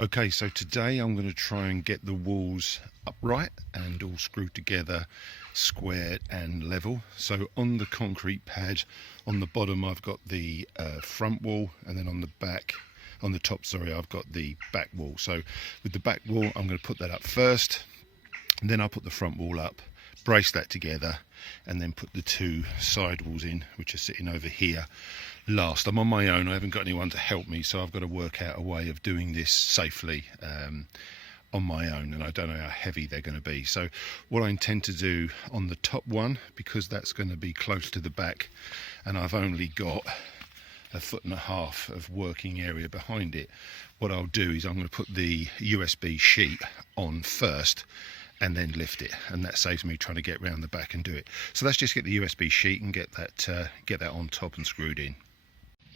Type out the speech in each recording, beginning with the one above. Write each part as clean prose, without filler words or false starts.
Okay, so today I'm going to try and get the walls upright and all screwed together, squared and level. So on the concrete pad on the bottom I've got the front wall, and then on the top, sorry, I've got the back wall. So with the back wall I'm going to put that up first, and then I'll put the front wall up, brace that together, and then put the two side walls in, which are sitting over here, last. I'm on my own, I haven't got anyone to help me, so I've got to work out a way of doing this safely on my own, and I don't know how heavy they're going to be. So what I intend to do on the top one, because that's going to be close to the back and I've only got 1.5 foot of working area behind it, what I'll do is I'm going to put the USB sheet on first and then lift it, and that saves me trying to get round the back and do it. So let's just get the USB sheet and get that on top and screwed in.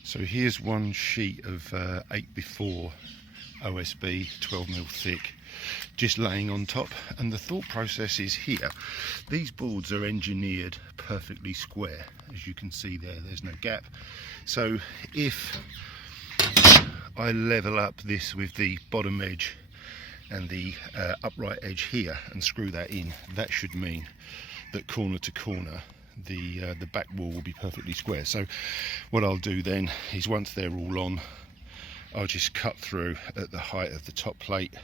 So here's one sheet of 8x4 OSB, 12mm thick, just laying on top, and the thought process is here. These boards are engineered perfectly square, as you can see there's no gap. So if I level up this with the bottom edge and the upright edge here and screw that in, that should mean that corner to corner the back wall will be perfectly square. So what I'll do then is, once they're all on, I'll just cut through at the height of the top plate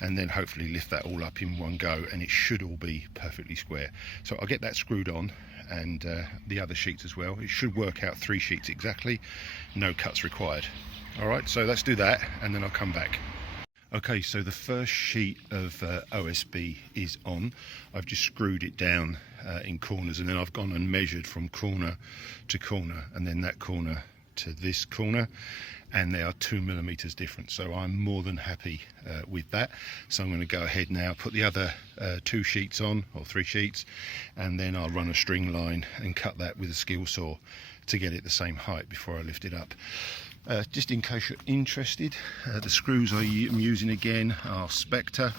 and then hopefully lift that all up in one go, and it should all be perfectly square. So I'll get that screwed on, and the other sheets as well. It should work out 3 sheets exactly, no cuts required. Alright, so let's do that and then I'll come back. Okay, so the first sheet of OSB is on. I've just screwed it down in corners, and then I've gone and measured from corner to corner, and then that corner to this corner, and they are 2mm different. So I'm more than happy with that. So I'm going to go ahead now, put the other 2 sheets on, or 3 sheets, and then I'll run a string line and cut that with a skill saw to get it the same height before I lift it up. Just in case you're interested, the screws I'm using again are Spectre.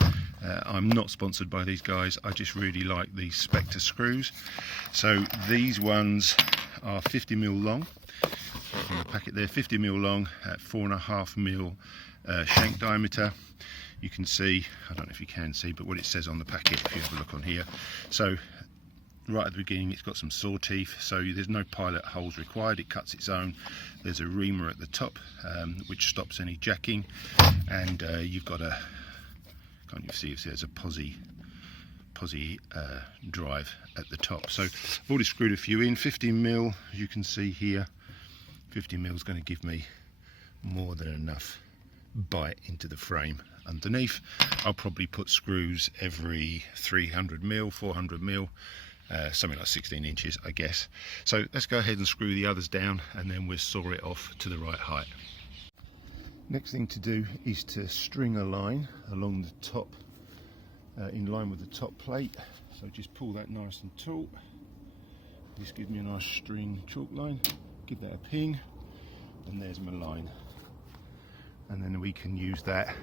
I'm not sponsored by these guys, I just really like these Spectre screws. So these ones are 50mm long, from the packet there, 50mm long at 4.5mm shank diameter. You can see, I don't know if you can see, but what it says on the packet if you have a look on here. So right at the beginning it's got some saw teeth, so there's no pilot holes required, it cuts its own. There's a reamer at the top which stops any jacking, and you've got a, can't you see, there's a posi drive at the top. So I've already screwed a few in. 50mm, as you can see here, 50mm is going to give me more than enough bite into the frame underneath. I'll probably put screws every 300mm, 400mm, something like 16 inches, I guess. So let's go ahead and screw the others down, and then we'll saw it off to the right height. Next thing to do is to string a line along the top, in line with the top plate. So just pull that nice and taut. This gives me a nice string chalk line. Give that a ping, and there's my line. And then we can use that.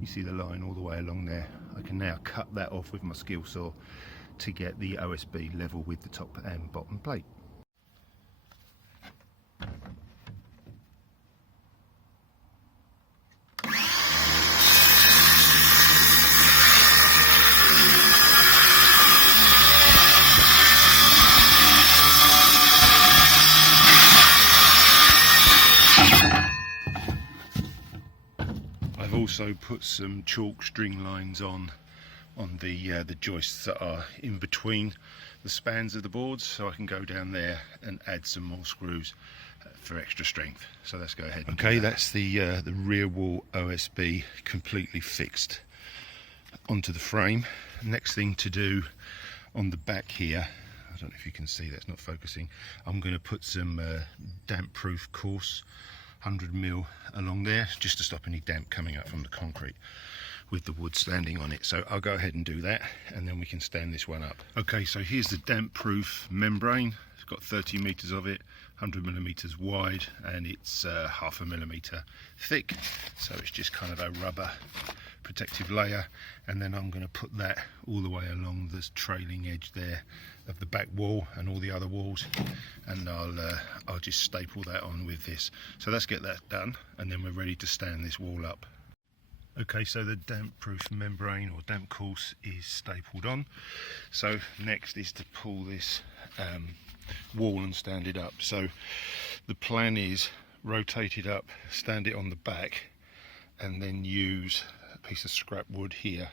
You see the line all the way along there. I can now cut that off with my skill saw to get the OSB level with the top and bottom plate. I've also put some chalk string lines on the joists that are in between the spans of the boards, so I can go down there and add some more screws for extra strength. So let's go ahead and do that. That's the rear wall OSB completely fixed onto the frame. Next thing to do on the back here, I don't know if you can see, that's not focusing, I'm going to put some damp proof coarse 100mm along there, just to stop any damp coming up from the concrete with the wood standing on it. So I'll go ahead and do that, and then we can stand this one up. Okay, so here's the damp proof membrane. It's got 30 meters of it, 100mm wide, and it's 0.5 millimeter thick. So it's just kind of a rubber protective layer, and then I'm going to put that all the way along this trailing edge there of the back wall and all the other walls, and I'll just staple that on with this. So let's get that done, and then we're ready to stand this wall up. Okay, so the damp proof membrane or damp course is stapled on. So next is to pull this wall and stand it up. So the plan is rotate it up, stand it on the back, and then use a piece of scrap wood here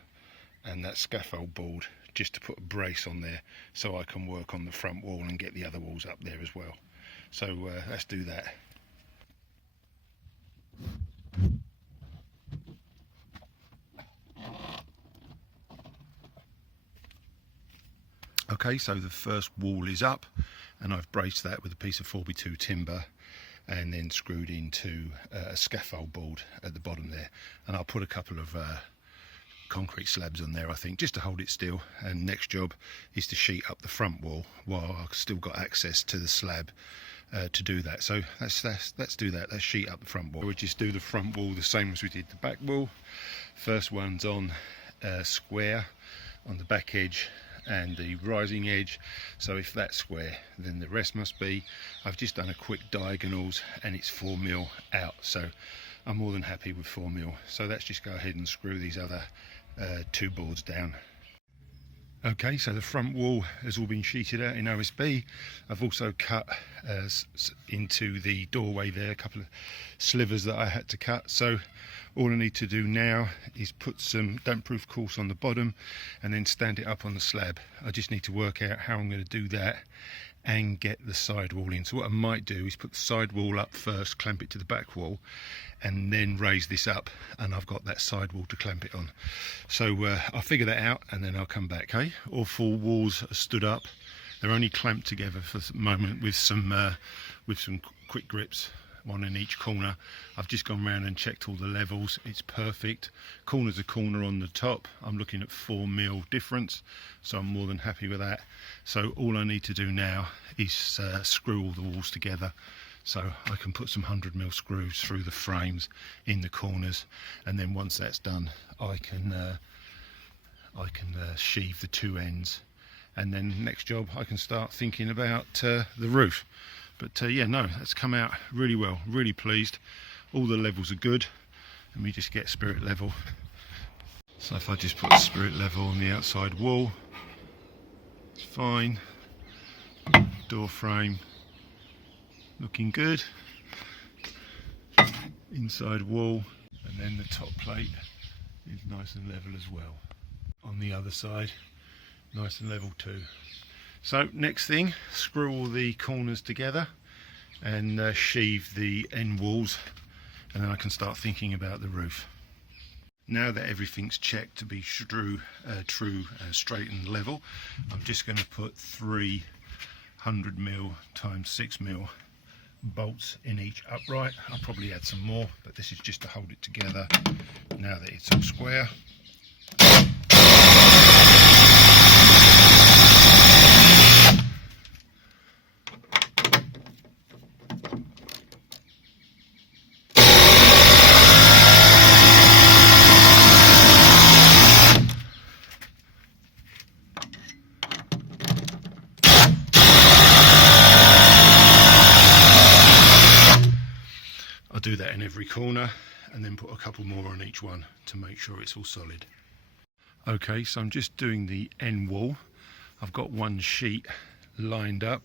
and that scaffold board just to put a brace on there so I can work on the front wall and get the other walls up there as well. So let's do that. Okay, so the first wall is up and I've braced that with a piece of 4x2 timber and then screwed into a scaffold board at the bottom there, and I'll put a couple of concrete slabs on there, I think, just to hold it still. And next job is to sheet up the front wall while I've still got access to the slab to do that. So let's do that. Let's sheet up the front wall. We'll just do the front wall the same as we did the back wall. First one's on square on the back edge and the rising edge, so if that's square then the rest must be. I've just done a quick diagonals and it's 4mm out, so I'm more than happy with 4mm. So let's just go ahead and screw these other two boards down. Okay, so the front wall has all been sheeted out in OSB. I've also cut into the doorway there a couple of slivers that I had to cut. So all I need to do now is put some damp proof course on the bottom and then stand it up on the slab. I just need to work out how I'm going to do that and get the side wall in. So what I might do is put the side wall up first, clamp it to the back wall, and then raise this up, and I've got that side wall to clamp it on. So I'll figure that out and then I'll come back. Okay, all four walls are stood up. They're only clamped together for the moment with some quick grips, one in each corner. I've just gone around and checked all the levels. It's perfect. Corner to corner on the top. I'm looking at 4mm difference, so I'm more than happy with that. So all I need to do now is screw all the walls together, so I can put some 100mm screws through the frames in the corners, and then once that's done I can sheave the two ends, and then next job I can start thinking about the roof. But yeah, no, that's come out really well, really pleased. All the levels are good. Let me just get spirit level. So if I just put spirit level on the outside wall, it's fine. Door frame looking good. Inside wall, and then the top plate is nice and level as well. On the other side, nice and level too. So next thing, screw all the corners together and sheave the end walls, and then I can start thinking about the roof. Now that everything's checked to be true, straight and level, I'm just going to put 3 100mm times 6mm bolts in each upright. I'll probably add some more, but this is just to hold it together now that it's all square. I'll do that in every corner and then put a couple more on each one to make sure it's all solid. Okay, so I'm just doing the end wall. I've got one sheet lined up.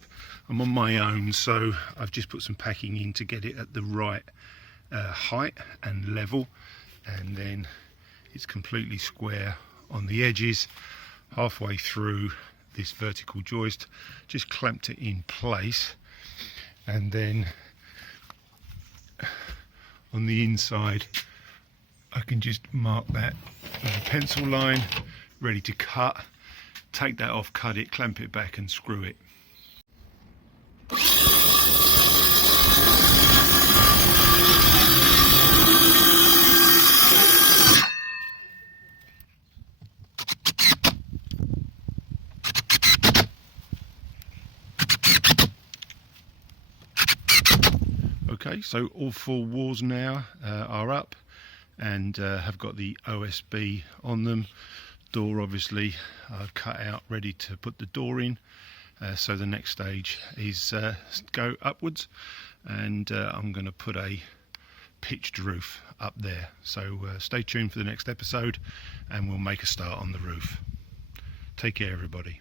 I'm on my own, so I've just put some packing in to get it at the right height and level, and then it's completely square on the edges. Halfway through this vertical joist, just clamped it in place, and then on the inside I can just mark that with a pencil line, ready to cut. Take that off, cut it, clamp it back and screw it. Okay, so all four walls now are up and have got the OSB on them. Door obviously I've cut out, ready to put the door in. So the next stage is go upwards, and I'm going to put a pitched roof up there. So stay tuned for the next episode and we'll make a start on the roof. Take care everybody.